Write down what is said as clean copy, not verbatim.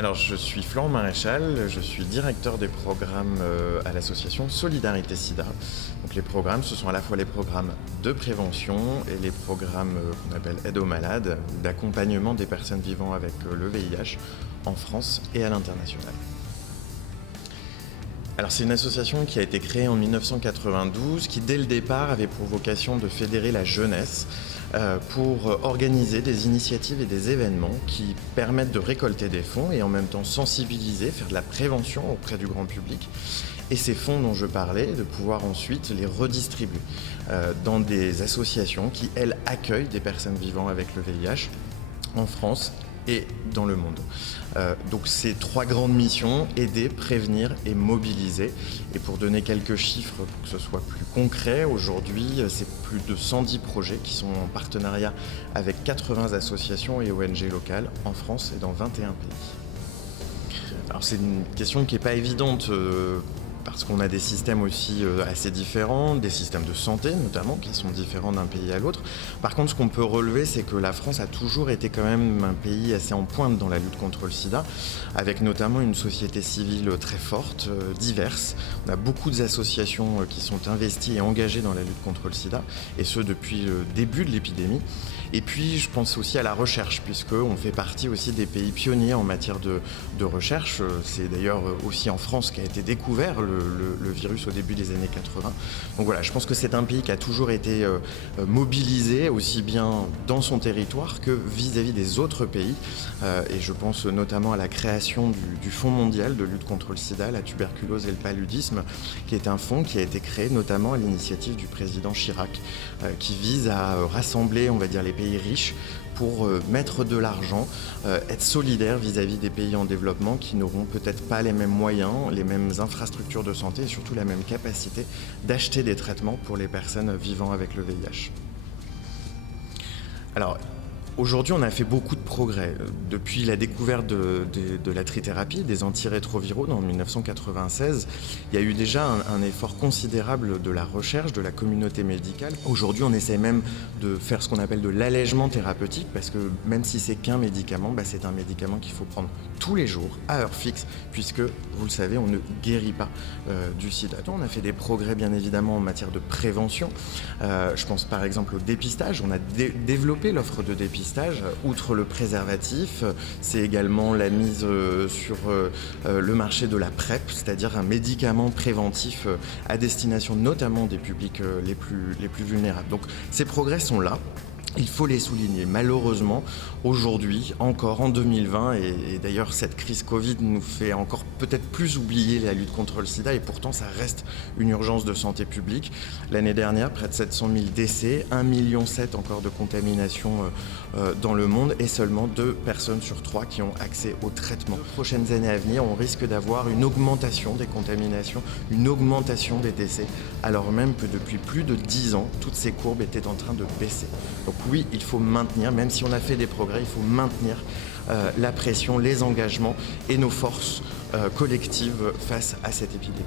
Alors, je suis Florent Maréchal, je suis directeur des programmes à l'association Solidarité Sida. Donc, les programmes, ce sont à la fois les programmes de prévention et les programmes qu'on appelle aide aux malades, d'accompagnement des personnes vivant avec le VIH en France et à l'international. Alors, c'est une association qui a été créée en 1992, qui dès le départ avait pour vocation de fédérer la jeunesse pour organiser des initiatives et des événements qui permettent de récolter des fonds et en même temps sensibiliser, faire de la prévention auprès du grand public. Et ces fonds dont je parlais, de pouvoir ensuite les redistribuer dans des associations qui, elles, accueillent des personnes vivant avec le VIH en France et dans le monde. Donc ces trois grandes missions, aider, prévenir et mobiliser. Et pour donner quelques chiffres pour que ce soit plus concret, aujourd'hui c'est plus de 110 projets qui sont en partenariat avec 80 associations et ONG locales en France et dans 21 pays. Alors c'est une question qui n'est pas évidente parce qu'on a des systèmes aussi assez différents, des systèmes de santé notamment, qui sont différents d'un pays à l'autre. Par contre, ce qu'on peut relever, c'est que la France a toujours été quand même un pays assez en pointe dans la lutte contre le sida, avec notamment une société civile très forte, diverse. On a beaucoup d'associations qui sont investies et engagées dans la lutte contre le sida, et ce depuis le début de l'épidémie. Et puis, je pense aussi à la recherche, puisqu'on fait partie aussi des pays pionniers en matière de recherche. C'est d'ailleurs aussi en France qu'a été découvert le virus au début des années 80. Donc voilà, je pense que c'est un pays qui a toujours été mobilisé aussi bien dans son territoire que vis-à-vis des autres pays. Et je pense notamment à la création du Fonds mondial de lutte contre le sida, la tuberculose et le paludisme, qui est un fonds qui a été créé notamment à l'initiative du président Chirac, qui vise à rassembler, on va dire, les pays riches pour mettre de l'argent, être solidaire vis-à-vis des pays en développement qui n'auront peut-être pas les mêmes moyens, les mêmes infrastructures de santé et surtout la même capacité d'acheter des traitements pour les personnes vivant avec le VIH. Alors, aujourd'hui, on a fait beaucoup de progrès. Depuis la découverte de la trithérapie, des antirétroviraux en 1996, il y a eu déjà un effort considérable de la recherche, de la communauté médicale. Aujourd'hui, on essaie même de faire ce qu'on appelle de l'allègement thérapeutique, parce que même si c'est qu'un médicament, c'est un médicament qu'il faut prendre tous les jours, à heure fixe, puisque, vous le savez, on ne guérit pas du sida. On a fait des progrès, bien évidemment, en matière de prévention. Je pense par exemple au dépistage. On a développé l'offre de dépistage. Outre le préservatif, c'est également la mise sur le marché de la PrEP, c'est-à-dire un médicament préventif à destination notamment des publics les plus vulnérables. Donc ces progrès sont là. Il faut les souligner. Malheureusement, aujourd'hui, encore en 2020, et d'ailleurs cette crise Covid nous fait encore peut-être plus oublier la lutte contre le sida, et pourtant ça reste une urgence de santé publique. L'année dernière, près de 700 000 décès, 1,7 million encore de contaminations dans le monde, et seulement 2 personnes sur 3 qui ont accès au traitement. Les prochaines années à venir, on risque d'avoir une augmentation des contaminations, une augmentation des décès, alors même que depuis plus de 10 ans, toutes ces courbes étaient en train de baisser. Donc oui, il faut maintenir, même si on a fait des progrès, il faut maintenir la pression, les engagements et nos forces collectives face à cette épidémie.